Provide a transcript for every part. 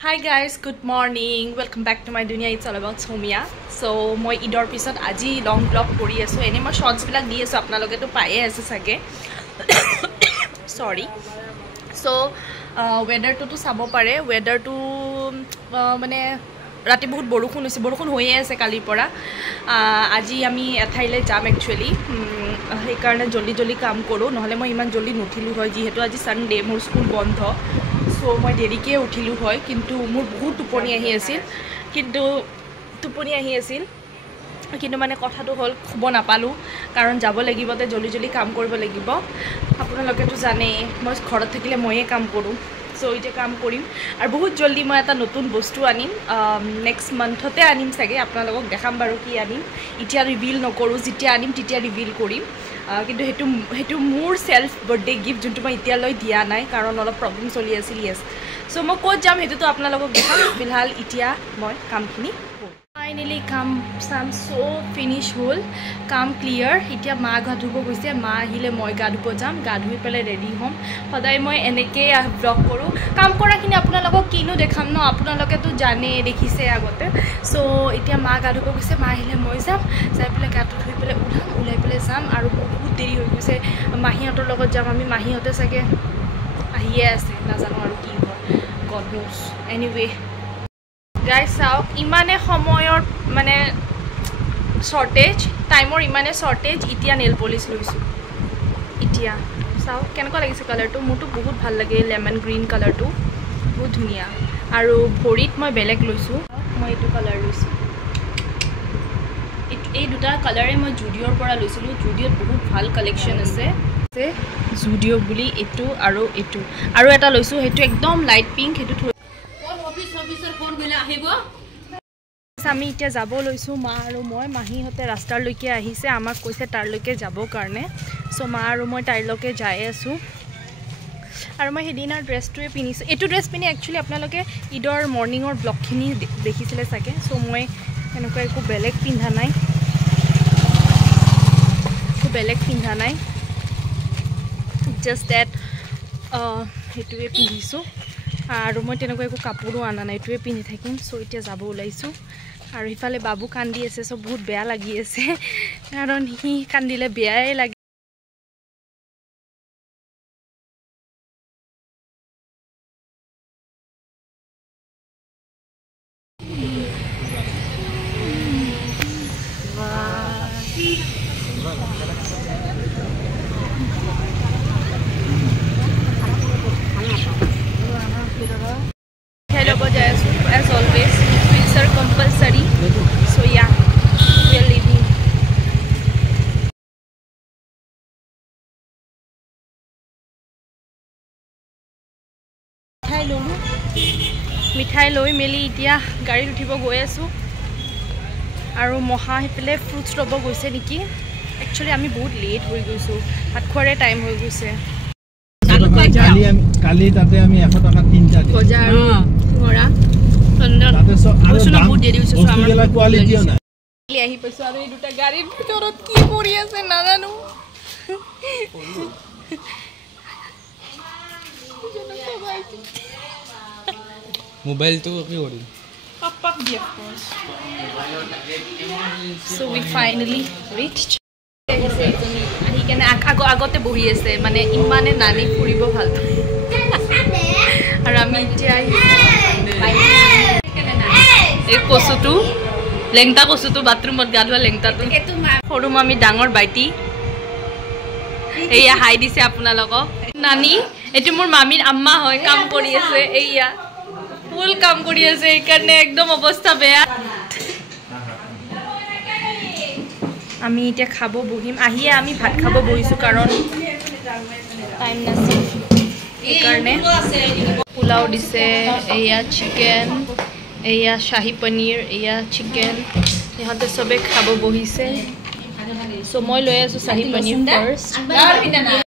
Hi guys, good morning. Welcome back to my dunya. It's all about Somia. So, moi idor pisot aji long vlog kori aso. Ene moi shorts bilak di aso apnaloge to paye ase sage. Sorry. So, weather to sabo pare. Weather to mane rati bahut borukhun hoise. Borukhun hoye ase kali pora. Aji ami ethaile jam actually. He karone joldi kaam koru. Nohole moi iman joldi nuthilu hoy jihetu aji Sunday mor school bondho. So মই দেৰিকে উঠিলো হয় কিন্তু মোৰ বহুত টোপনি আহি আছিল কিন্তু মানে কথাটো হল খুব নাপালো কাৰণ যাব লাগিবতে জলদি কাম কৰিব লাগিব আপোনালোকেতো জানে মই ঘৰত থাকিলে ময়ে কাম কৰো সো ইতে কাম কৰিম আৰু বহুত জলদি মই এটা নতুন বস্তু আনিম নেক্সট মান্থতে আনিম সাগে আপোনালোকক দেখাম বাৰু কি আনিম ইতিয়া ৰিভিল নকৰো যেতিয়া আনিম তেতিয়া ৰিভিল কৰিম কিন্তু হেতু মোৰ সেলফ বাৰ্থডে গিফট যোনটো মই এতিয়া লৈ দিয়া নাই কাৰণ অলপ প্ৰবলেম চলি আছিল ইয়েস সো মই ক'ত যাম হেতুটো আপোনালোকক দেখাম ফিলহাল এতিয়া মই কামখিনি ফাইনালি কাম সাম সো ফিনিশ হল কাম ক্লিয়াৰ এতিয়া মা গা ধুব গৈছে মা আহিলে মই গা ধুব যাম গা ধুই পেলে ৰেডি হ'ম সদায় মই এনেকে ব্লগ কৰো কাম কৰাখিনি আপোনালোকক কিনো দেখাম ন আপোনালোকেতো জানে দেখিছে আগতে সো এতিয়া মা গা ধুব গৈছে মা আহিলে মই যাম যাই পেলে গা ধুই পেলে উলাই পেলে যাম আৰু বহুত দেৰি হৈ গৈছে মাহিহঁতৰ লগত যাম আমি মাহিহঁতে সাগে আহিয়ে আছে নাজানো আৰু কি হয় God knows anyway guys sauk imane samoyor mane shortage timeor imane shortage itia nail polish loisu itia sauk kenko lagise color to mutu bahut bhal lage lemon green color to bahut dhunia aru bhorit moi belek loisu moi etu color loisu ei duta color e moi Zudio pora loisilu Zudio bahut bhal collection ase Zudio buli etu aru eta loisu hetu ekdom light pink hetu আমি এতিয়া যাব লৈছো মা আৰু মই মাহিহঁতে ৰাস্তাৰ লৈকে আহিছে আমাক কৈছে তাৰ লৈকে যাব কাৰণে সো মা আৰু মই তাৰ লৈকে যাই আছো আৰু মই হেদিনাৰ ড্ৰেছটোৱে পিনিছো এটো ড্ৰেছ পিনি একচুয়ালি আপোনালোকে ইডৰ মৰ্নিংৰ ব্লগখিনি দেখিছিলে সাগে সো মই এনেকৈ একো বেলেগ পিন্ধা নাই just that হেতুৱে পিনিছো আৰু মই তেনেকৈ একো কাপোৰো আনা নাই এটোৱে পিনি থাকিম সো এতিয়া যাব ওলাইছো আৰু ইফালে বাবু কান্দি আছে সব বহুত বেয়া লাগি আছে কাৰণ হি কান্দিলে বেয়াই লাগে as always sweets are compulsory so yeah we are leaving মিঠাই লৈ মেলি এতিয়া গাড়ীত উঠিব গৈ আছো আৰু মহা হেপলে ফ্ৰুটছ ল'ব গৈছে নেকি একচুয়ালি আমি বহুত লেট হৈ গৈছো ভাত খোৱাৰে টাইম হৈ গৈছে কালি তাতে আমি 100 টাকা তিনটা দিম বজাৰ ঘৰা তাতে আৰু বহুত দেৰি হৈছে আমাৰ কোৱালিটিও নাই আহি পাইছো আৰু এই দুটা গাড়ীৰ ভিতৰত কি কৰি আছে নাজানো মোবাইল তো কি কৰি পাপাক দিয়া course so we finally reached আহি কেনে আগতে বহি আছে মানে ইমানে নানি ফুৰিব ভাল আৰু আমি এতিয়া এই কচুটো লেংটা কচুটো বাথৰুমত গাধোৱা লেংটাটো সৰু মামি ডাঙৰ বাইটি এইয়া হাই দিছে আপোনালোকক নানি এটো মোৰ মামিৰ আম্মা হয় কাম কৰি আছে এইয়া ফুল কাম কৰি আছে এই কাৰণে একদম অৱস্থা বেয়া আমি এতিয়া খাব বহিম আহিয়ে আমি ভাত খাব বহিছো কাৰণ টাইম নাছিল এই কাৰণে পোলাও দিছে এইয়া চিকেন এইয়া শাহী পনীৰ এইয়া চিকেন ইহঁতে সবে খাব বহিছে সো মই লৈ আছো শাহী পনীৰ ফাৰ্ষ্ট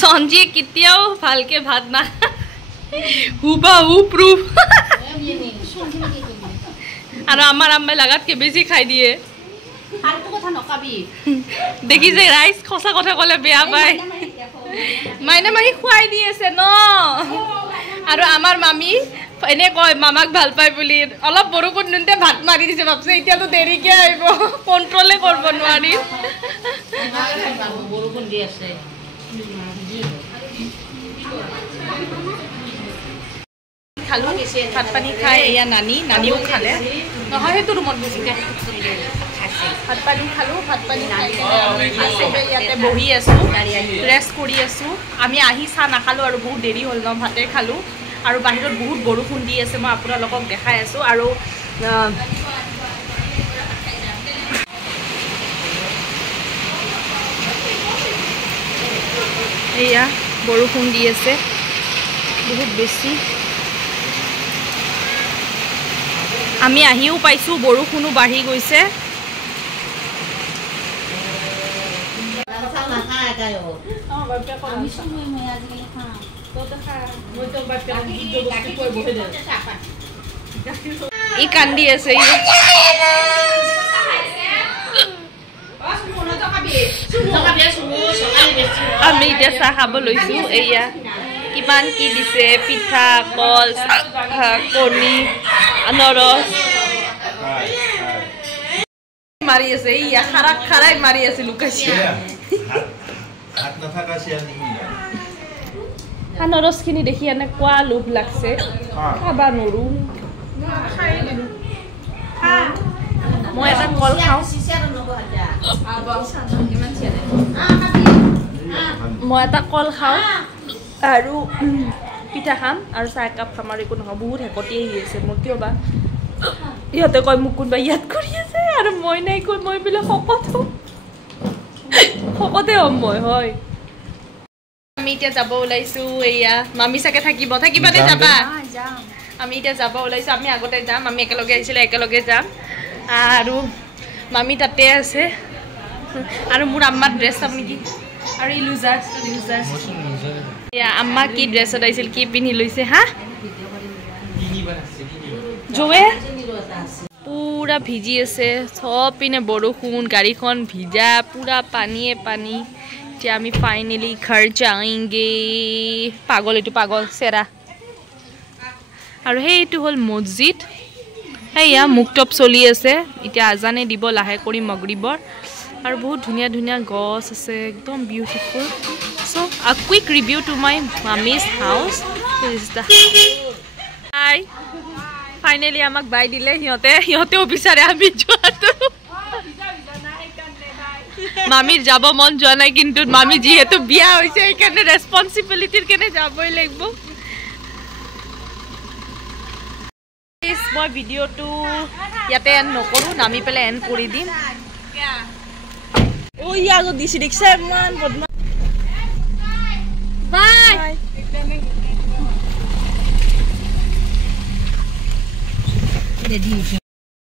সঞ্জীয়ে কেতিয়াও ভালকে ভাত না হুবাহু প্ৰুফ আৰু আমাৰ আম্মাই লাগাতকে বেছি খাই দিয়ে ফালতু কথা নকাবি দেখি যে ৰাইজ খসা কথা ক'লে বেয়া পায় মাইনা মাহী খুৱাই দি আছে ন আৰু আমাৰ মামী এনে কয় মামাক ভাল পায় বুলি অলপ বৰষুণ দিওঁতে ভাত মাৰি দিছে ভাবছে এতিয়াতো দেৰিকে আহিব কণ্ট্ৰলে কৰিব নোৱাৰি বৰষুণ দি আছে খালো ভাত পানী খাই এয়া নানিও খালে নহয় সেইটো ৰুমত গৈছিলে ভাত পানী খালো ভাত পানী খাই ইয়াতে বহি আছোঁ ৰেষ্ট কৰি আছোঁ আমি আহি চাহ নাখালোঁ আৰু বহুত দেৰি হ'ল ন ভাতে খালোঁ আৰু বাহিৰত বহুত বৰষুণ দি আছে মই আপোনালোকক দেখাই আছোঁ আৰু এয়া বৰষুণ দি আছে বহুত বেছি আমি আহিও পাইছোঁ বৰষুণো বাঢ়ি গৈছে ই কান্দি আছে আমি এতিয়া চাহ খাব লৈছোঁ এয়া কিমান কি দিছে পিঠা কল কণী আনাৰস মাৰি আছে ইয়া খাৰাই মাৰি আছে লুকাইছে আনাৰসখিনি দেখি এনেকুৱা লোভ লাগছে খাব নোৱাৰোঁ মই এটা কল খাওঁ মই এটা কল খাওঁ আৰু পিঠা খাম আৰু চাহ একাপ খাম আৰু একো নহয় বহুত হেকটি আহি আছে মোৰ কিয় বা ইহঁতে কয় মোক কোনোবা ইয়াত কৰি আছে আৰু মই নাই কৈ মই বোলে শকতে হ'ম মই হয় আমি এতিয়া যাব ওলাইছোঁ এয়া মামী চাগে থাকিবানে যাবা আমি এতিয়া যাব ওলাইছোঁ আমি আগতে যাম আমি একেলগে আহিছিলোঁ একেলগে যাম আৰু মামী তাতে আছে আৰু মোৰ আম্মাৰ ড্ৰেছ চাম নেকি আৰু এই লুজাৰ এয়া আম্মা কি ড্ৰেছত আহিছিল কি পিন্ধি লৈছে হা জোৱে পুৰা ভিজি আছে চব পিনে বৰষুণ গাড়ীখন ভিজা পুৰা পানীয়ে পানী এতিয়া আমি ফাইনেলি ঘৰ যাওঁগে পাগল এইটো পাগল চেৰা আৰু সেইটো হ'ল মছজিদ সেয়া মুক্তব চলি আছে এতিয়া আজানে দিব লাহে কৰি মগৰিবৰ আৰু বহুত ধুনীয়া ধুনীয়া গছ আছে একদম beautiful so' a quick review to my mummy's house hi finally আমাক বাই দিলে সিহঁতেও বিচাৰে আমি যোৱাটো মামীৰ যাব মন যোৱা নাই কিন্তু মামী যিহেতু বিয়া হৈছে সেইকাৰণে ৰেছপনচিবিলিটিৰ কাৰণে যাবই লাগিব মই ভিডিঅ'টো ইয়াতে এণ্ড নকৰোঁ নামি পেলাই এণ্ড কৰি দিম দিছে দেখিছে ইমান বদমাছ বাই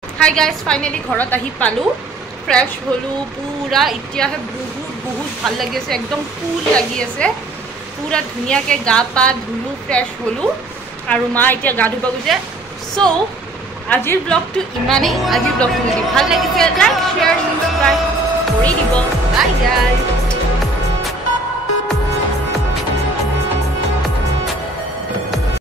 হাই গাইজ ফাইনেলি ঘৰত আহি পালোঁ ফ্ৰেছ হ'লোঁ পুৰা এতিয়াহে বহুত ভাল লাগি আছে একদম কুল লাগি আছে পুৰা ধুনীয়াকৈ গা পা ধুলোঁ ফ্ৰেছ হ'লোঁ আৰু মা এতিয়া গা ধুব গৈছে চ' আজিৰ ব্লগটো ইমানেই আজিৰ ব্লগটো যদি ভাল লাগিছে লাইক শ্বেয়াৰ ছাবস্ক্ৰাইব কৰি দিব বাই গাইজ